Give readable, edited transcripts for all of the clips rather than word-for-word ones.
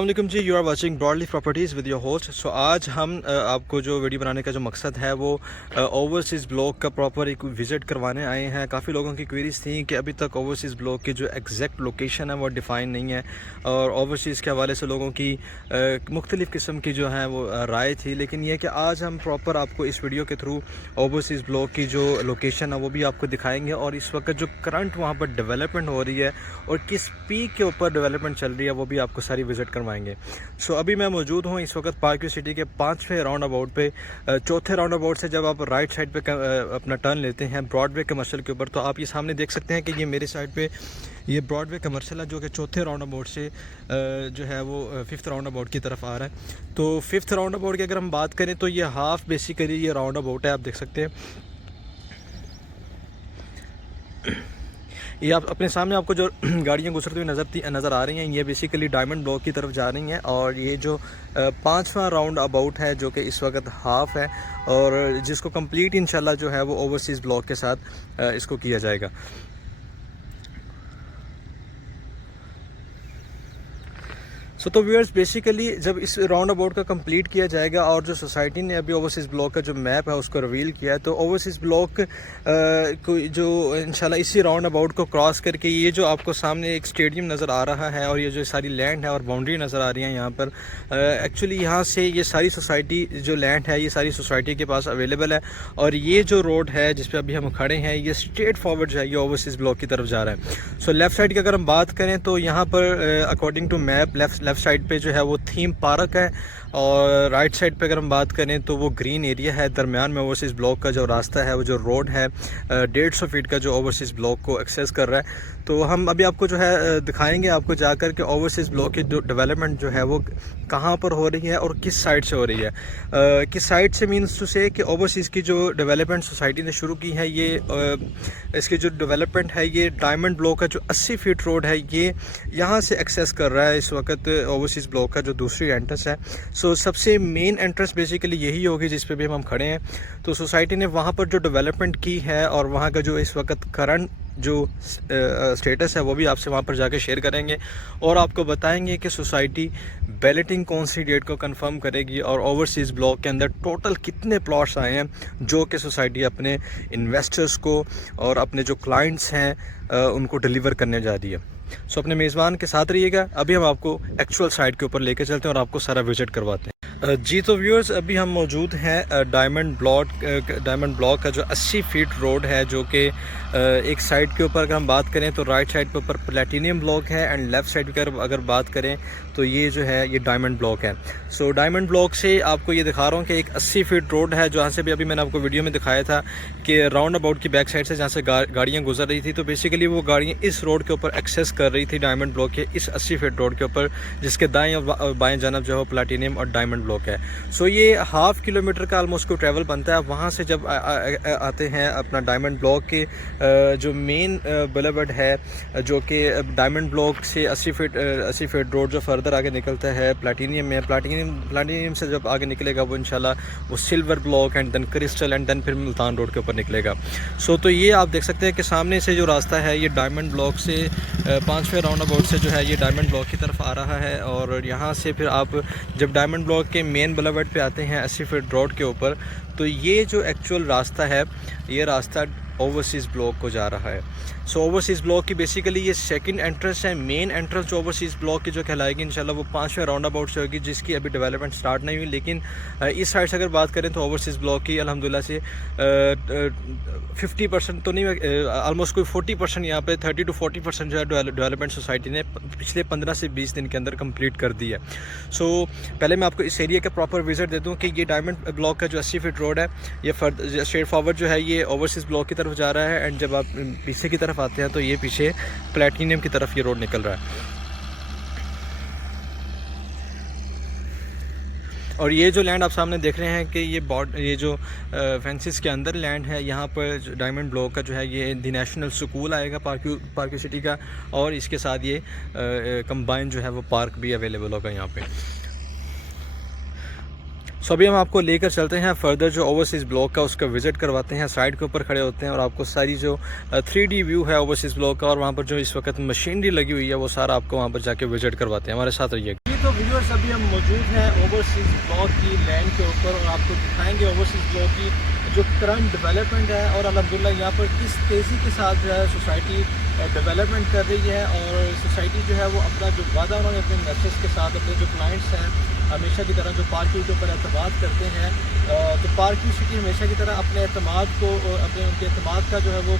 अस्सलाम जी, you are watching Broadleaf Properties with your host. So आज हम आपको जो वीडियो बनाने का जो मकसद है वो ओवरसीज़ ब्लॉक का प्रॉपर एक विज़िट करवाने आए हैं। काफ़ी लोगों की क्वेरीज थी कि अभी तक ओवरसीज़ ब्लॉक की जो एग्जैक्ट लोकेशन है वो डिफ़ाइन नहीं है, और ओवरसीज़ के हवाले से लोगों की मुख्तलिफ़ किस्म की जो है वो राय थी। लेकिन यह कि आज हम प्रॉपर आपको इस वीडियो के थ्रू ओवरसीज़ ब्लॉक की जो लोकेशन है वो भी आपको दिखाएँगे, और इस वक्त जो करंट वहाँ पर डेवलपमेंट हो रही है और किस पीक के ऊपर डेवलपमेंट चल रही है वो भी आपको सारी विज़िट करवाएंगे। सो अभी मैं मौजूद हूँ इस वक्त पार्क व्यू सिटी के 5वें राउंड अबाउट पे। चौथे राउंड अबाउट से जब आप राइट साइड पे अपना टर्न लेते हैं ब्रॉडवे कमर्शियल के ऊपर, तो आप ये सामने देख सकते हैं कि ये मेरी साइड पे ये ब्रॉडवे कमर्शियल है, जो कि चौथे राउंड अबाउट से जो है वो 5th राउंड अबाउट की तरफ आ रहा है। तो 5th राउंड अबाउट की अगर हम बात करें तो ये हाफ बेसिकली ये राउंड अबाउट है, आप देख सकते हैं। ये आप अपने सामने आपको जो गाड़ियाँ गुजरती हुई नज़र आ रही हैं, ये बेसिकली डायमंड ब्लॉक की तरफ जा रही हैं, और ये जो 5वां राउंड अबाउट है जो कि इस वक्त हाफ है, और जिसको कंप्लीट इंशाल्लाह जो है वो ओवरसीज़ ब्लॉक के साथ इसको किया जाएगा। तो व्यूअर्स बेसिकली जब इस राउंड अबाउट का कंप्लीट किया जाएगा, और जो सोसाइटी ने अभी ओवरसीज़ ब्लॉक का जो मैप है उसको रिवील किया है, तो ओवरसीज़ ब्लॉक को जो इंशाल्लाह इसी राउंड अबाउट को क्रॉस करके ये जो आपको सामने एक स्टेडियम नज़र आ रहा है, और ये जो सारी लैंड है और बाउंड्री नज़र आ रही है यहाँ पर, एक्चुअली यहाँ से ये सारी सोसाइटी जो लैंड है ये सारी सोसाइटी के पास अवेलेबल है। और ये जो रोड है जिस पर अभी हम खड़े हैं ये स्ट्रेट फॉरवर्ड जो है ये ओवरसीज़ ब्लॉक की तरफ जा रहा है। सो लेफ़्ट साइड की अगर हम बात करें तो यहाँ पर according to map left side पे जो है वो थीम पार्क है, और राइट साइड पे अगर हम बात करें तो वो ग्रीन एरिया है। दरमियान में ओवरसीज़ ब्लॉक का जो रास्ता है वो जो रोड है 150 फीट का जो ओवरसीज़ ब्लॉक को एक्सेस कर रहा है। तो हम अभी आपको जो है दिखाएंगे आपको जाकर के ओवरसीज़ ब्लॉक की जो डेवलपमेंट जो है वो कहाँ पर हो रही है और किस साइड से हो रही है। किस साइड से मीन्स टू से कि ओवरसीज़ की जो डेवलपमेंट सोसाइटी ने शुरू की है, ये इसकी जो डेवलपमेंट है ये डायमंड ब्लॉक का जो 80 फीट रोड है ये यहाँ से एक्सेस कर रहा है इस वक्त ओवरसीज़ ब्लॉक का जो दूसरी एंट्रेंस है। सो सबसे मेन एंट्रेंस बेसिकली यही होगी जिस पे भी हम खड़े हैं। तो सोसाइटी ने वहाँ पर जो डेवलपमेंट की है और वहाँ का जो इस वक्त करंट जो स्टेटस है वो भी आपसे वहाँ पर जाके शेयर करेंगे, और आपको बताएंगे कि सोसाइटी बैलेटिंग कौन सी डेट को कंफर्म करेगी, और ओवरसीज़ ब्लॉक के अंदर टोटल कितने प्लॉट्स आए हैं जो कि सोसाइटी अपने इन्वेस्टर्स को और अपने जो क्लाइंट्स हैं उनको डिलीवर करने जा रही है। सो अपने मेज़बान के साथ रहिएगा। अभी हम आपको एक्चुअल साइट के ऊपर लेके चलते हैं और आपको सारा विजिट करवाते हैं। जी तो व्यूअर्स अभी हम मौजूद हैं डायमंड ब्लॉक का जो 80 फीट रोड है, जो कि एक साइड के ऊपर अगर हम बात करें तो राइट साइड के ऊपर प्लेटिनियम ब्लॉक है, एंड लेफ़्ट साइड पर अगर बात करें तो ये जो है ये डायमंड ब्लॉक है। सो डायमंड ब्लॉक से आपको ये दिखा रहा हूँ कि एक 80 फीट रोड है, जहाँ से भी अभी मैंने आपको वीडियो में दिखाया था कि राउंड अबाउट की बैक साइड से जहाँ से गाड़ियाँ गुजर रही थी, तो बेसिकली वो गाड़ियाँ इस रोड के ऊपर एक्सेस कर रही थी डायमंड ब्लॉक के इस 80 फीट रोड के ऊपर, जिसके दाएँ और बाएँ जानब जो है प्लेटिनियम और डायमंड ब्लॉक है। सो ये हाफ किलोमीटर का ऑलमोस्ट को ट्रैवल बनता है। वहाँ से जब आते हैं अपना डायमंड ब्लॉक के जो मेन बुलेवर्ड है, जो कि डायमंड ब्लॉक से 80 फीट रोड जो फर्दर आगे निकलता है प्लेटिनियम में, प्लेटिनियम से जब आगे निकलेगा वो इंशाल्लाह वो silver block and then crystal and then फिर मुल्तान रोड के ऊपर निकलेगा। सो तो ये आप देख सकते हैं कि सामने से जो रास्ता है ये डायमंड ब्लॉक से 5वें राउंड अबाउट से जो है ये डायमंड ब्लॉक की तरफ आ रहा है, और यहाँ से फिर आप जब डायमंड ब्लॉक के मेन बुलेवर्ड पे आते हैं 80 फीट रोड के ऊपर, तो ये जो एक्चुअल रास्ता है ये रास्ता ओवरसीज़ ब्लॉक को जा रहा है। सो ओवरसीज़ ब्लॉक की बेसिकली ये सेकंड एंट्रेंस है। मेन एंट्रेंस जो ओवरसीज़ ब्लॉक की जो कहलाएगी इंशाल्लाह वो 5वें राउंड अबाउट से होगी, जिसकी अभी डेवलपमेंट स्टार्ट नहीं हुई। लेकिन इस साइड से अगर बात करें तो ओवरसीज़ ब्लॉक की अल्हम्दुलिल्लाह से 50% तो नहीं, ऑलमोस्ट कोई 40% यहाँ पे 30 to 40% जो है डेवलपमेंट सोसाइटी ने पिछले 15 से 20 दिन के अंदर कंप्लीट कर दी है। सो पहले मैं आपको इस एरिया का प्रॉपर विजिट दे दूँ कि ये डायमंड ब्लॉक का जो 80 फीट रोड है ये स्ट्रेट फॉरवर्ड जो है ये ओवरसीज़ ब्लॉक की तरफ जा रहा है, एंड जब आप पीछे की तरफ आते हैं तो ये पीछे प्लेटिनियम की तरफ ये रोड निकल रहा है। और ये जो लैंड आप सामने देख रहे हैं कि ये जो फेंसिस के अंदर लैंड है, यहाँ पर डायमंड ब्लॉक का जो है ये दी नेशनल स्कूल आएगा पार्क व्यू सिटी का, और इसके साथ ये कंबाइन जो है वो पार्क भी अवेलेबल होगा यहाँ पे। सो अभी हम आपको लेकर चलते हैं फर्दर जो ओवरसीज़ ब्लॉक का उसका विज़िट करवाते हैं। साइड के ऊपर खड़े होते हैं और आपको सारी जो 3D व्यू है ओवरसीज़ ब्लॉक का, और वहाँ पर जो इस वक्त मशीनरी लगी हुई है वो सारा आपको वहाँ पर जाके विज़िट करवाते हैं। हमारे साथ रहिए। तो व्यूअर्स अभी हम मौजूद हैं ओवरसीज़ ब्लॉक की लैंड के ऊपर और आपको दिखाएंगे ओवरसीज़ ब्लॉक की जो करंट डेवलपमेंट है और अल्हम्दुलिल्लाह यहाँ पर किस तेज़ी के साथ जो है सोसाइटी डेवलपमेंट कर रही है। और सोसाइटी जो है वो अपना जो वादा उन्होंने अपने इन्वेस्टर्स के साथ अपने जो क्लाइंट्स हैं हमेशा की तरह जो पार्किंग के ऊपर एतमाद करते हैं, तो पार्किंग सिटी हमेशा की तरह अपने एतमाद को उनके एतमाद का जो है वो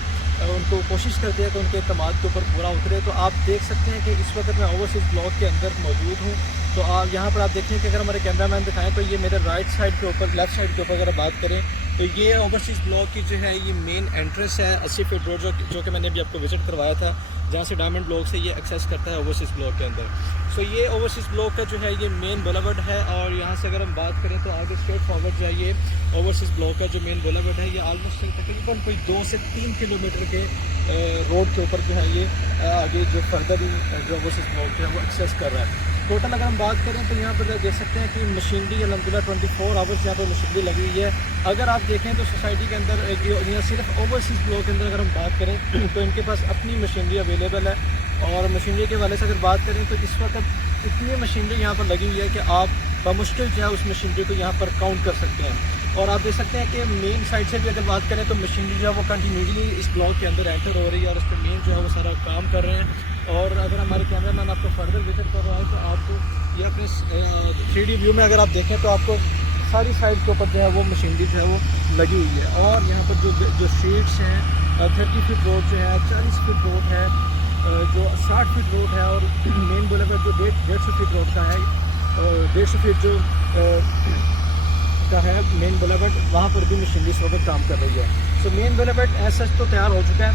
उनको कोशिश करते हैं कि उनके एतमाद के ऊपर पूरा उतरे। तो आप देख सकते हैं कि इस वक्त मैं ओवरसीज़ ब्लॉक के अंदर मौजूद हूँ। तो आप यहाँ पर आप देखें कि अगर हमारे कैमरामैन दिखाएं तो ये मेरे राइट साइड के ऊपर लेफ़्ट साइड के ऊपर अगर बात करें तो ये ओवरसीज़ ब्लॉक की जो है ये मेन एंट्रेंस है 80 फीट रोड जो कि मैंने अभी आपको विज़िट करवाया था, जहाँ से डायमंड ब्लॉक से ये एक्सेस करता है ओवरसीज़ ब्लॉक के अंदर। सो ये ओवरसीज़ ब्लॉक का जो है ये मेन बुलेवर्ड है और यहाँ से अगर हम बात करें तो आगे स्ट्रेट फॉरवर्ड जो है ये ओवरसीज़ ब्लॉक का जो मेन बुलेवर्ड है ये ऑलमोस्ट तकरीबन कोई 2 से 3 किलोमीटर के रोड के ऊपर जो है ये आगे जो फर्दर जो ओवरसीज़ ब्लॉक है वो एक्सेस कर रहा है। टोटल अगर हम बात करें तो यहाँ पर देख सकते हैं कि मशीनरी अल्हम्दुलिल्लाह 24 आवर्स यहाँ पर मशीनरी लगी हुई है। अगर आप देखें तो सोसाइटी के अंदर यहाँ सिर्फ ओवरसीज़ ब्लॉक के अंदर अगर हम बात करें तो इनके पास अपनी मशीनरी अवेलेबल है। और मशीनरी के वाले से अगर बात करें तो इस वक्त इतनी मशीनरी यहाँ पर लगी हुई है कि आप बमुश्किल जो है उस मशीनरी को यहाँ पर काउंट कर सकते हैं। और आप देख सकते हैं कि मेन साइड से भी अगर बात करें तो मशीनरी जो है वो कंटिन्यूसली इस ब्लॉक के अंदर एंटर हो रही है और उस पर मेन जो है वो सारा काम कर रहे हैं। और अगर हमारे कैमरामैन आपको फर्दर विजिट कर रहा है तो आपको ये अपने 3D व्यू में अगर आप देखें तो आपको सारी साइड के ऊपर जो है वो मशीनरी जो है वो लगी हुई है। और यहाँ पर जो स्ट्रीट्स हैं 30 फीट रोड जो है 40 फीट रोड है, जो 60 फीट रोड है और मेन बुलेवर्ड जो 150 फीट रोड का है, 150 फीट जो का है मेन बुलेवर्ड, वहाँ पर भी मशीनरी इस वक्त काम कर रही है। सो मेन बुलेवर्ड ऐसा तो तैयार हो चुका है,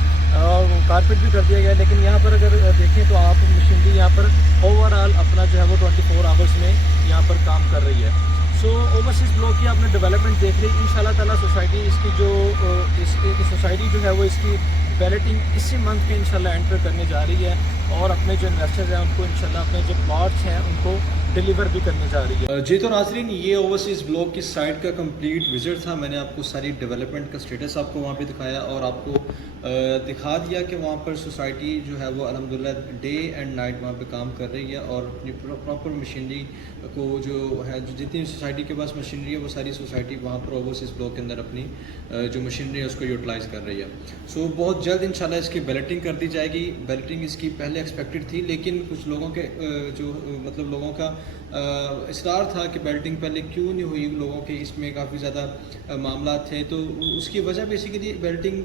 कारपेट भी कर दिया गया है, लेकिन यहाँ पर अगर देखें तो आप मशीनरी यहाँ पर ओवरऑल अपना जो है वो 24 आवर्स में यहाँ पर काम कर रही है। सो ओवरसीज़ ब्लॉक की आपने डेवलपमेंट देख रही है। इंशाल्लाह ताला सोसाइटी इसकी जो सोसाइटी जो है वो इसकी बैलेटिंग इसी मंथ के इंशाल्लाह एंटर करने जा रही है और अपने जो इन्वेस्टर्स हैं उनको इंशाल्लाह अपने जो प्लॉट्स हैं उनको डिलीवर भी करने जा रही है। जी तो नाज़रीन, ये ओवरसीज़ ब्लॉक की साइट का कंप्लीट विजिट था। मैंने आपको सारी डेवलपमेंट का स्टेटस आपको वहाँ पे दिखाया और आपको दिखा दिया कि वहाँ पर सोसाइटी जो है वो अल्हम्दुलिल्लाह डे एंड नाइट वहाँ पे काम कर रही है और अपनी प्रॉपर मशीनरी को जो है जो जितनी सोसाइटी के पास मशीनरी है वो सारी सोसाइटी वहाँ पर ओवरसीज़ ब्लॉक के अंदर अपनी जो मशीनरी है उसको यूटिलाइज़ कर रही है। सो बहुत जल्द इंशाल्लाह इसकी बैलेटिंग कर दी जाएगी। बैलेटिंग इसकी पहले एक्सपेक्टेड थी, लेकिन कुछ लोगों के जो मतलब लोगों का इसरार था कि बैलेटिंग पहले क्यों नहीं हुई, लोगों के इसमें काफ़ी ज़्यादा मामला थे। तो उसकी वजह बेसिकली बैलेटिंग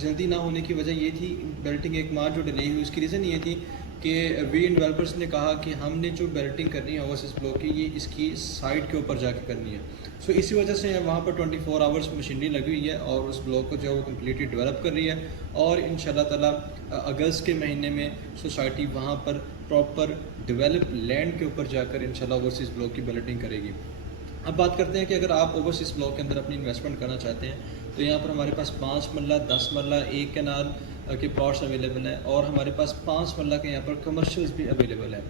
जल्दी ना होने की वजह ये थी, बैलेटिंग एक माह जो डिले हुई उसकी रीज़न ये थी कि वी डेवलपर्स ने कहा कि हमने जो बैलेटिंग करनी है ओवरसीज़ ब्लॉक की ये इसकी साइड के ऊपर जाके करनी है। सो इसी वजह से वहाँ पर 24 आवर्स मशीनरी लगी हुई है और उस ब्लॉक को जो है वो कम्प्लीटली डेवलप कर रही है और इंशाल्लाह ताला अगस्त के महीने में सोसाइटी वहाँ पर प्रॉपर डेवलप लैंड के ऊपर जाकर इंशाल्लाह ओवरसीज़ ब्लॉक की बैलेटिंग करेगी। अब बात करते हैं कि अगर आप ओवरसीज़ ब्लॉक के अंदर अपनी इन्वेस्टमेंट करना चाहते हैं तो यहाँ पर हमारे पास 5 मरला 10 मरला 1 कनाल के प्लॉट्स अवेलेबल हैं और हमारे पास 5 मरला के यहाँ पर कमर्शियल्स भी अवेलेबल है।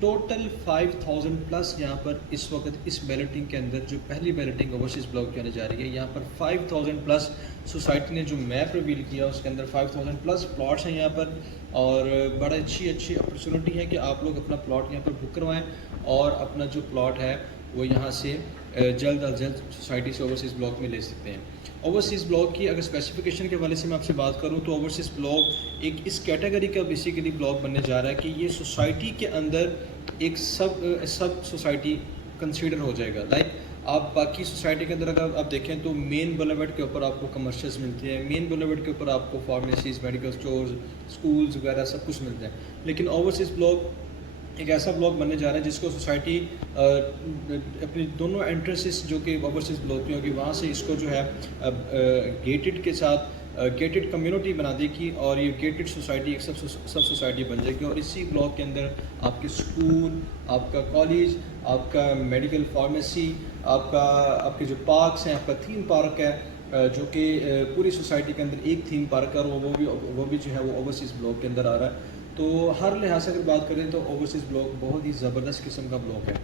टोटल 5000 प्लस यहाँ पर इस वक्त इस बैलेटिंग के अंदर जो पहली बैलेटिंग ओवरसीज़ ब्लॉक की होने जा रही है, यहाँ पर 5000 प्लस सोसाइटी ने जो मैप रिवील किया उसके अंदर 5000 प्लस प्लॉट्स हैं यहाँ पर और बड़ा अच्छी अपॉर्चुनिटी है कि आप लोग अपना प्लॉट यहाँ पर बुक करवाएँ और अपना जो प्लॉट है वो यहाँ से जल्द अज जल्द सोसाइटी से ओवरसीज़ ब्लॉक में ले सकते हैं। ओवरसीज़ ब्लॉक की अगर स्पेसिफिकेशन के हवाले से मैं आपसे बात करूँ तो ओवरसीज़ ब्लॉक एक इस कैटेगरी का बेसिकली ब्लॉक बनने जा रहा है कि ये सोसाइटी के अंदर एक सब सोसाइटी कंसीडर हो जाएगा। लाइक आप बाकी सोसाइटी के अंदर अगर आप देखें तो मेन बुलेवर्ड के ऊपर आपको कमर्शियल्स मिलते हैं, मेन बुलेवर्ड के ऊपर आपको फार्मेसीज, मेडिकल स्टोर्स, स्कूल्स वगैरह सब कुछ मिलते हैं, लेकिन ओवरसीज़ ब्लॉक एक ऐसा ब्लॉक बनने जा रहा है जिसको सोसाइटी अपनी दोनों एंट्रेंसेस जो कि ओवरसीज़ ब्लॉक की होगी वहाँ से इसको जो है गेटेड के साथ गेटेड कम्युनिटी बना देगी और ये गेटेड सोसाइटी एक सब सोसाइटी बन जाएगी और इसी ब्लॉक के अंदर आपके स्कूल, आपका कॉलेज, आपका मेडिकल फार्मेसी, आपके जो पार्क्स हैं, आपका थीम पार्क है जो कि पूरी सोसाइटी के अंदर एक थीम पार्क है और वो भी जो है वो ओवरसीज़ ब्लॉक के अंदर आ रहा है। तो हर लिहाज से अगर बात करें तो ओवरसीज़ ब्लॉक बहुत ही ज़बरदस्त किस्म का ब्लॉक है।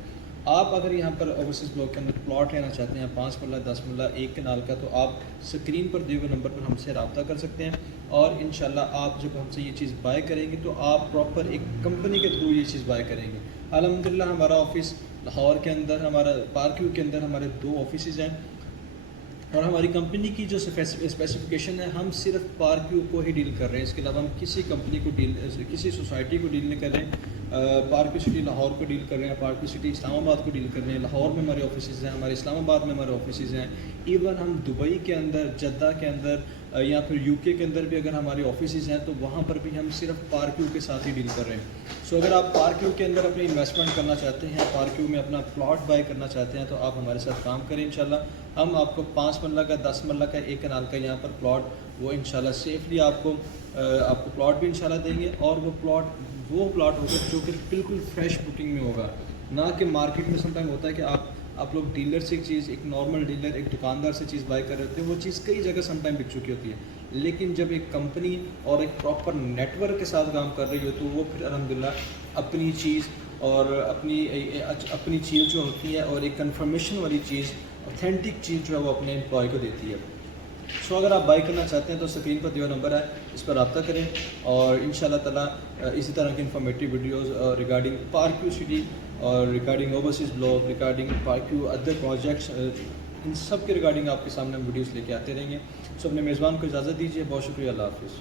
आप अगर यहाँ पर ओवरसीज़ ब्लॉक के अंदर प्लॉट लेना चाहते हैं 5 मरला 10 मरला 1 कनाल का, तो आप स्क्रीन पर दिए हुए नंबर पर हमसे रब्ता कर सकते हैं और इंशाल्लाह आप जब हमसे ये चीज़ बाय करेंगे तो आप प्रॉपर एक कंपनी के थ्रू ये चीज़ बाय करेंगे। الحمدللہ ہمارا آفس لاہور کے اندر، ہمارا پارک ویو کے اندر ہمارے 2 آفیسز ہیں، اور ہماری کمپنی کی جو اسپیسیفکیشن ہے، ہم صرف پارک ویو کو ہی ڈیل کر رہے ہیں، اس کے علاوہ ہم کسی کمپنی کو کسی سوسائٹی کو ڈیل نہیں کر رہے ہیں۔ پارک ویو سٹی لاہور کو ڈیل کر رہے ہیں، پارک ویو سٹی اسلام آباد کو ڈیل کر رہے ہیں، لاہور میں ہمارے آفیسز ہیں، ہمارے اسلام آباد میں ہمارے آفیسز ہیں، ایون ہم دبئی کے اندر، جدہ کے اندر یا پھر یو کے اندر بھی اگر ہمارے آفیسز ہیں تو وہاں پر بھی ہم صرف پارک ویو کے ساتھ ہی ڈیل کر رہے ہیں۔ سو اگر آپ پارک ویو کے اندر اپنی انویسٹمنٹ کرنا چاہتے ہیں، پارک ویو میں اپنا پلاٹ بائی کرنا چاہتے ہیں، تو آپ ہمارے ساتھ کام کریں انشاءاللہ۔ ہم آپ کو 5 مرلہ کا، 10 مرلہ کا، 1 کنال کا یہاں پر پلاٹ وہ انشاءاللہ سیفلی آپ کو پلاٹ بھی انشاءاللہ دیں گے، اور وہ پلاٹ ہوگا جو کہ بالکل فریش بکنگ میں ہوگا، نہ کہ مارکیٹ میں سم ٹائم ہوتا ہے کہ آپ لوگ ڈیلر سے ایک چیز، ایک نارمل ڈیلر، ایک دکاندار سے چیز بائی کر رہے ہوتے ہیں، وہ چیز کئی جگہ سم ٹائم بک چکی ہوتی ہے، لیکن جب ایک کمپنی اور ایک پراپر نیٹ ورک کے ساتھ کام کر رہی ہو تو وہ پھر الحمدللہ اپنی چیز اور اپنی چیز جو ہوتی ہے، اور ایک کنفرمیشن والی چیز، اوتھینٹک چیز جو ہے وہ اپنے امپلائی کو دیتی ہے۔ سو اگر آپ بائی کرنا چاہتے ہیں تو اسکرین پر دیا نمبر ہے، اس پر رابطہ کریں، اور انشاءاللہ تعالیٰ اسی طرح کی informative videos regarding Park View City اور regarding overseas block, regarding Park View other projects, ان سب کے ریگارڈنگ آپ کے سامنے ہم ویڈیوز لے کے آتے رہیں گے۔ سو اپنے میزبان کو اجازت دیجیے، بہت شکریہ، اللہ حافظ۔